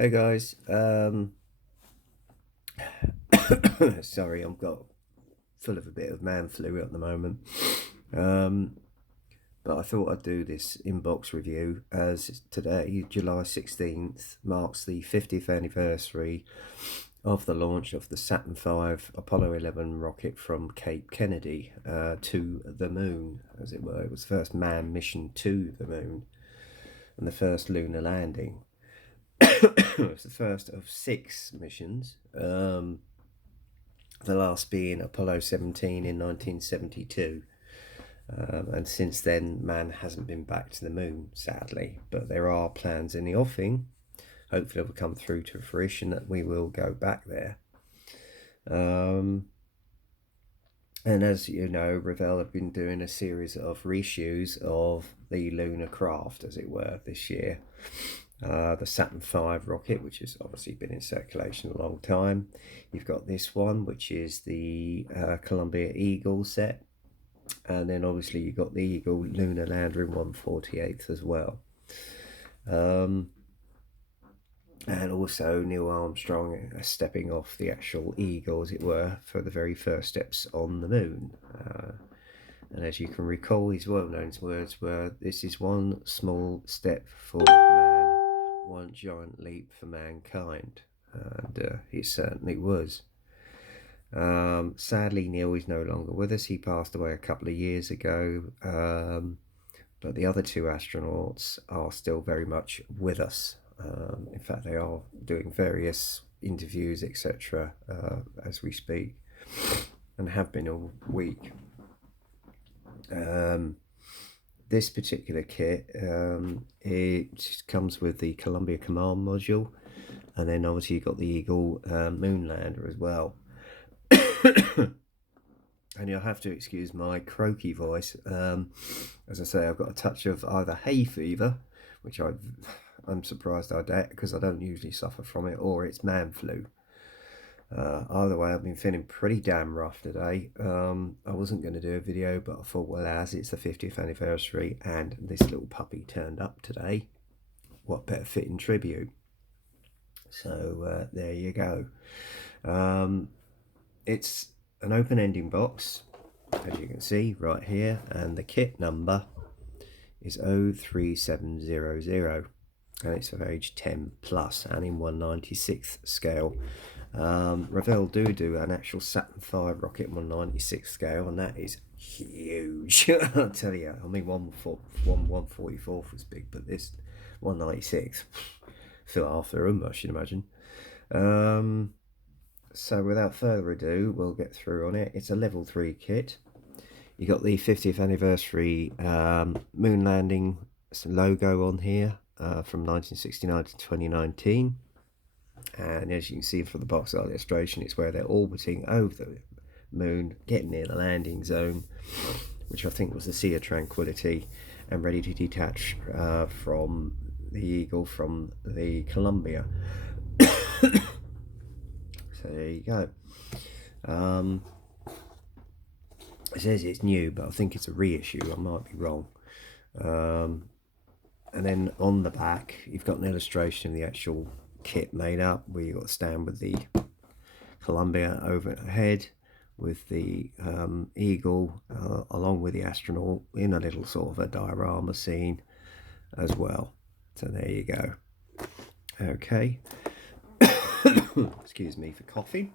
Hey guys, sorry, I'm got full of a bit of man flu at the moment. Um, but I thought I'd do this inbox review as today, July 16th, marks the 50th anniversary of the launch of the Saturn V Apollo 11 rocket from Cape Kennedy to the moon, as it were. It was the first manned mission to the moon and the first lunar landing. It was the first of 6 missions. The last being Apollo 17 in 1972. And since then, man hasn't been back to the moon, sadly. But there are plans in the offing. Hopefully, it will come through to fruition that we will go back there. And as you know, Revell have been doing a series of reshoes of the lunar craft, as it were, this year. The Saturn V rocket, which has obviously been in circulation a long time. You've got this one, which is the Columbia Eagle set. And then obviously you've got the Eagle lunar lander in 1/48 as well. And also Neil Armstrong stepping off the actual Eagle, as it were, for the very first steps on the moon. And as you can recall, his well-known words were, "This is one small step for man, one giant leap for mankind." And it certainly was. Sadly, Neil is no longer with us. He passed away a couple of years ago. But the other 2 astronauts are still very much with us. In fact, they are doing various interviews, etc., as we speak, and have been all week. This particular kit, it comes with the Columbia Command module, and then obviously you've got the Eagle moon lander as well. And you'll have to excuse my croaky voice. As I say, I've got a touch of either hay fever, which I'm surprised I get because I don't usually suffer from it, or it's man flu. Either way, I've been feeling pretty damn rough today. I wasn't going to do a video, but I thought, well, as it's the 50th anniversary and this little puppy turned up today, what better fitting tribute? So there you go. It's an open-ending box, as you can see right here, and the kit number is 03700, and it's of age 10 plus and in 1/96th scale. Revell do an actual Saturn V rocket 1/96th scale, and that is huge. I'll tell you. I mean, 1/44 was big, but this 1/96, fill half the room, I should imagine. So without further ado, we'll get through on it. It's a level 3 kit. You got the 50th anniversary moon landing logo on here from 1969 to 2019. And as you can see from the box art illustration, it's where they're orbiting over the moon, getting near the landing zone, which I think was the Sea of Tranquility, and ready to detach from the Eagle from the Columbia. So there you go. It says it's new, but I think it's a reissue. I might be wrong. And then on the back, you've got an illustration of the actual kit made up, where you've got the stand with the Columbia overhead, with the Eagle, along with the astronaut in a little sort of a diorama scene as well. So there you go. Okay. Excuse me for coughing.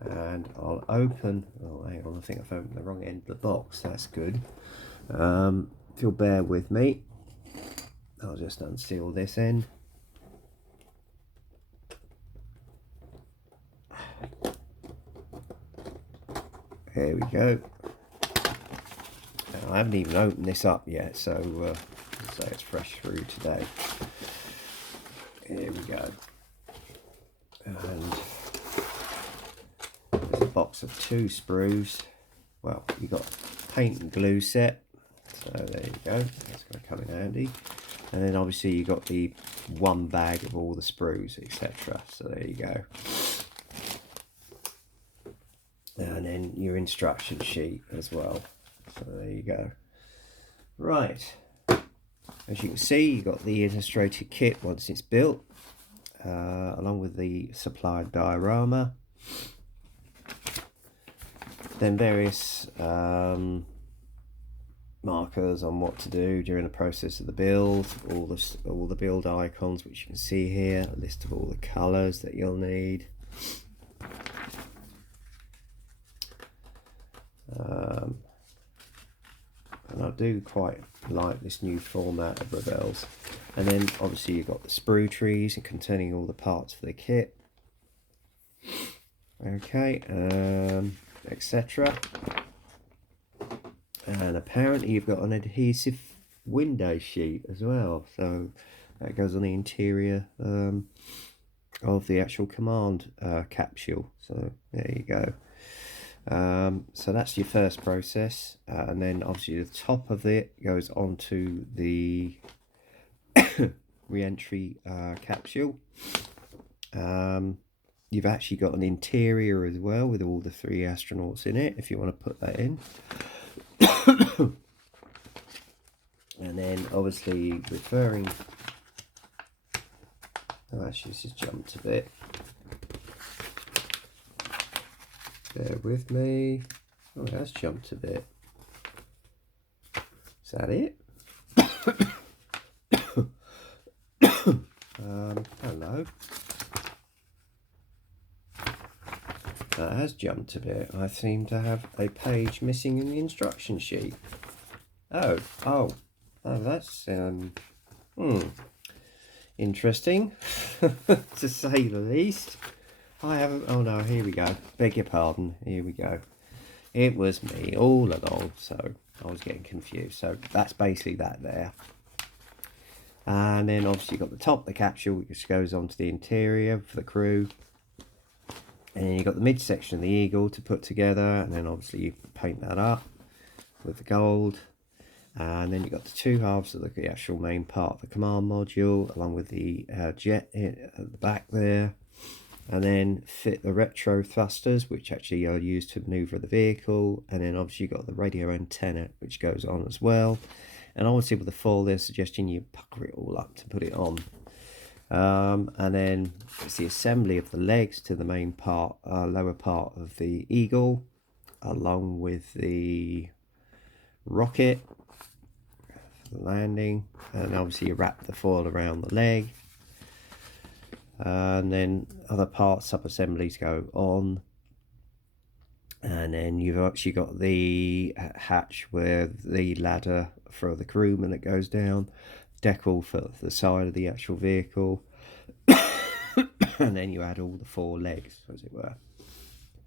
And I'll open, oh hang on, I think I've opened the wrong end of the box. That's good. If you'll bear with me, I'll just unseal this end. There we go. Now, I haven't even opened this up yet, so it's fresh through today. Here we go. And there's a box of 2 sprues. Well, you've got paint and glue set, so there you go, that's going to come in handy. And then obviously you've got the 1 bag of all the sprues, etc. So there you go. And then your instruction sheet as well. So there you go. Right, as you can see, you've got the illustrated kit once it's built. along with the supplied diorama. Then various markers on what to do during the process of the build, all the build icons which you can see here, a list of all the colours that you'll need. And I do quite like this new format of Revels. And then obviously you've got the sprue trees and containing all the parts for the kit. Okay, etc. And apparently you've got an adhesive window sheet as well, so that goes on the interior of the actual command capsule. So there you go. So that's your first process, and then obviously the top of it goes onto the Reentry Capsule. You've actually got an interior as well with all the 3 astronauts in it, if you want to put that in. And then obviously referring, oh, actually this has jumped a bit, bear with me. Oh, it has jumped a bit. Is that it? Hello. That has jumped a bit. I seem to have a page missing in the instruction sheet. Oh, that's interesting, to say the least. I haven't. Oh no, here we go. Beg your pardon. Here we go. It was me all along, so I was getting confused. So that's basically that there. And then obviously you've got the top of the capsule, which goes onto the interior for the crew. And then you've got the midsection of the eagle to put together, and then obviously you paint that up with the gold. And then you've got the 2 halves of the actual main part of the command module, along with the jet at the back there. And then fit the retro thrusters, which actually are used to maneuver the vehicle. And then obviously you've got the radio antenna, which goes on as well. And obviously with the fall, they're suggesting you pucker it all up to put it on. And then it's the assembly of the legs to the main part, lower part of the eagle, along with the rocket for the landing. And obviously you wrap the foil around the leg. And then other parts, sub-assemblies go on. And then you've actually got the hatch with the ladder for the crewman that goes down, decal for the side of the actual vehicle, and then you add all the 4 legs, as it were.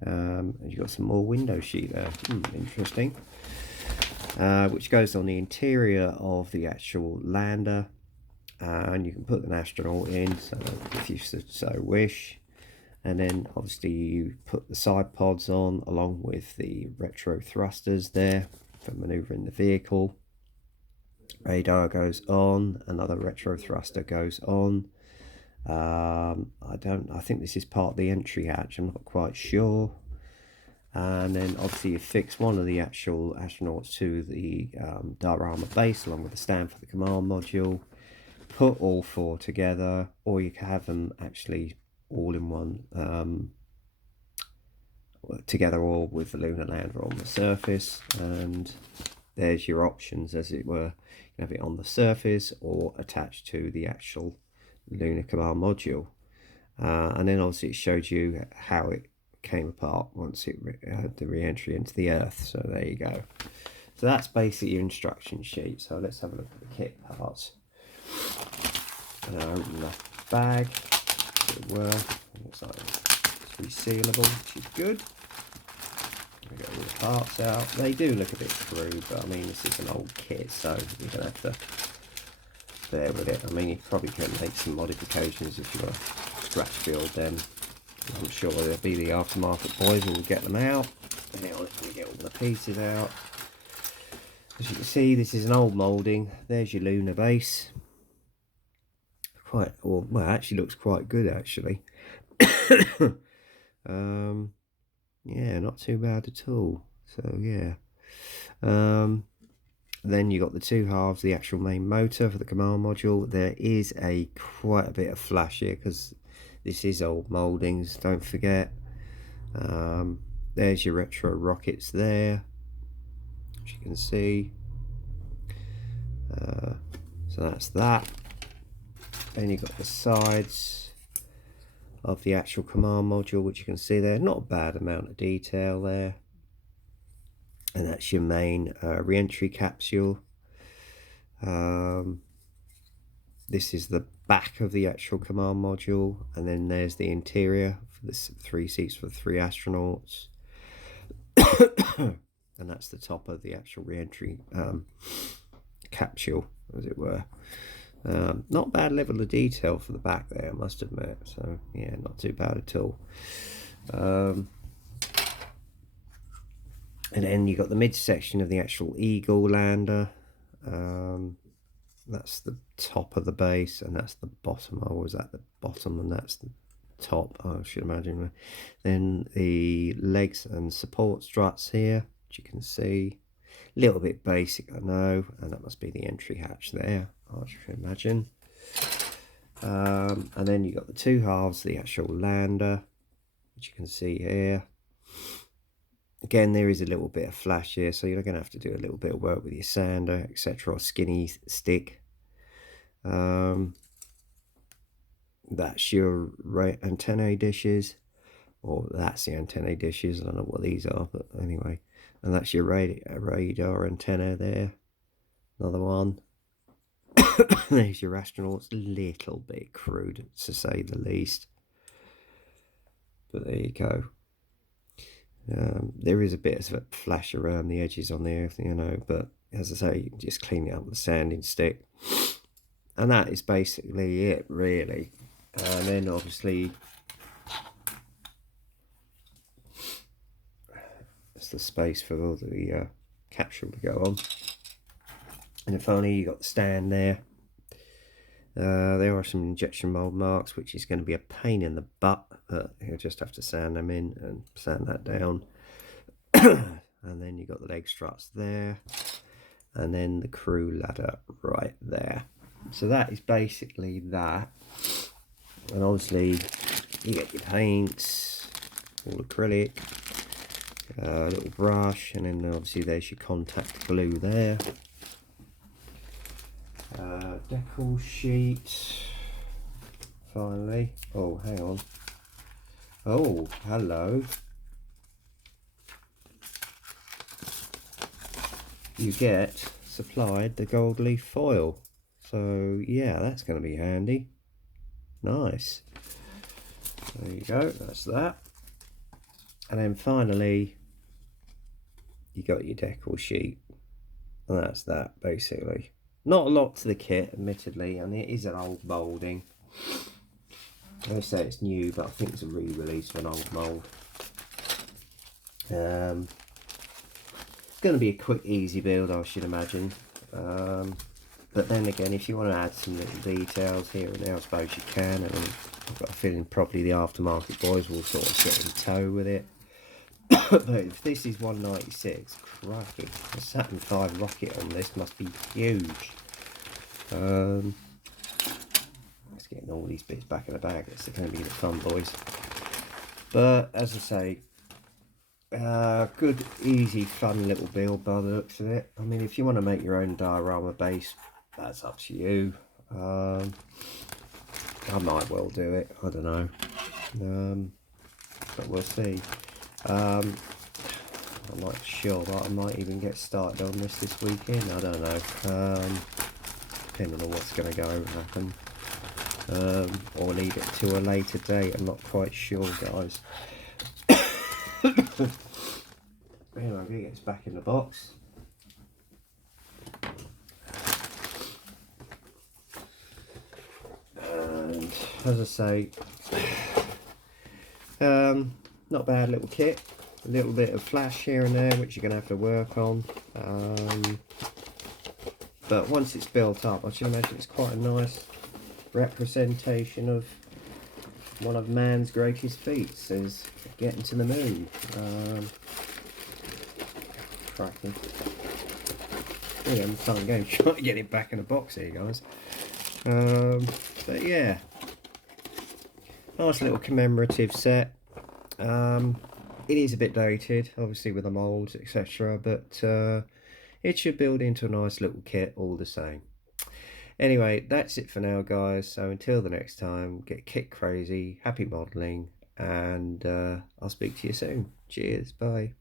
And you've got some more window sheet there. Interesting. Which goes on the interior of the actual lander. And you can put an astronaut in, so if you so wish. And then obviously you put the side pods on, along with the retro thrusters there for maneuvering the vehicle. Radar goes on, another retro thruster goes on. I think this is part of the entry hatch, I'm not quite sure. And then obviously you fix one of the actual astronauts to the diorama base, along with the stand for the command module. Put all 4 together, or you can have them actually all in one together, or with the lunar lander on the surface. And there's your options, as it were. You can have it on the surface or attached to the actual lunar command module. And then obviously it showed you how it came apart once it had the re-entry into the Earth. So there you go. So that's basically your instruction sheet. So let's have a look at the kit parts. And I open the bag, as it were. Looks like it's resealable, which is good. We get all the parts out. They do look a bit crude, but I mean, this is an old kit, so you're going to have to bear with it. I mean, you probably can make some modifications if you want to scratch build them. I'm sure there'll be the aftermarket boys who will get them out. Hang on, let me get all the pieces out. As you can see, this is an old moulding. There's your lunar base. Well, actually looks quite good, actually. Yeah, not too bad at all. So yeah. Then you got the 2 halves, the actual main motor for the command module. There is quite a bit of flash here because This is old mouldings, don't forget. There's your retro rockets there, as you can see. So that's that. Then you've got the sides of the actual command module, which you can see there. Not a bad amount of detail there. And that's your main reentry capsule. This is the back of the actual command module, and then there's the interior for the 3 seats for 3 astronauts. And that's the top of the actual reentry capsule, as it were. Not bad level of detail for the back there, I must admit. So yeah, not too bad at all. And then you got the midsection of the actual Eagle lander. That's the top of the base, and that's the bottom. I was at the bottom, and that's the top, I should imagine. Then the legs and support struts here, which you can see. A little bit basic, I know, and that must be the entry hatch there, I should imagine. And then you got the 2 halves, the actual lander, which you can see here. Again, there is a little bit of flash here, so you're going to have to do a little bit of work with your sander, etc., or skinny stick. That's your antennae dishes, or that's the antennae dishes. I don't know what these are, but anyway. And that's your radar antenna there. Another one. There's your astronauts. A little bit crude, to say the least. But there you go. There is a bit of a flash around the edges on there, you know, but as I say, you can just clean it up with a sanding stick. And that is basically it, really. And then obviously there's the space for all the capsule to go on. And then finally you got the stand there. There are some injection mold marks, which is going to be a pain in the butt, but you'll just have to sand them in and sand that down. And then you got the leg struts there, and then the crew ladder right there. So that is basically that. And obviously you get your paints, all acrylic, a little brush, and then obviously there's your contact glue there. Decal sheet, finally. Oh, hang on. Oh, hello. You get supplied the gold leaf foil. So yeah, that's going to be handy. Nice. There you go, that's that. And then finally, you got your decal sheet. And that's that, basically. Not a lot to the kit, admittedly, and it is an old moulding. I say it's new, but I think it's a re-release of an old mould. It's going to be a quick, easy build, I should imagine. But then again, if you want to add some little details here and there, I suppose you can. And I've got a feeling probably the aftermarket boys will sort of get in tow with it. But if this is 196, crikey, a Saturn V rocket on this must be huge. Let's get all these bits back in the bag. It's going to be the fun, boys. But as I say, good, easy, fun little build by the looks of it. I mean, if you want to make your own diorama base, that's up to you. I might well do it. I don't know. But we'll see. I'm not sure, but I might even get started on this weekend. I don't know. Depending on what's going to go and happen. Or leave it to a later date. I'm not quite sure, guys. Anyway, I'm going to get this back in the box. And as I say, not bad little kit. A little bit of flash here and there, which you're going to have to work on. But once it's built up, I should imagine it's quite a nice representation of one of man's greatest feats, is getting to the moon. Cracking. Yeah, I'm trying to get it back in the box here, guys. But yeah, Nice little commemorative set. It is a bit dated, obviously with the moulds, etc., but it should build into a nice little kit all the same. Anyway, that's it for now, guys. So until the next time, get kit crazy, happy modelling, and I'll speak to you soon. Cheers, bye.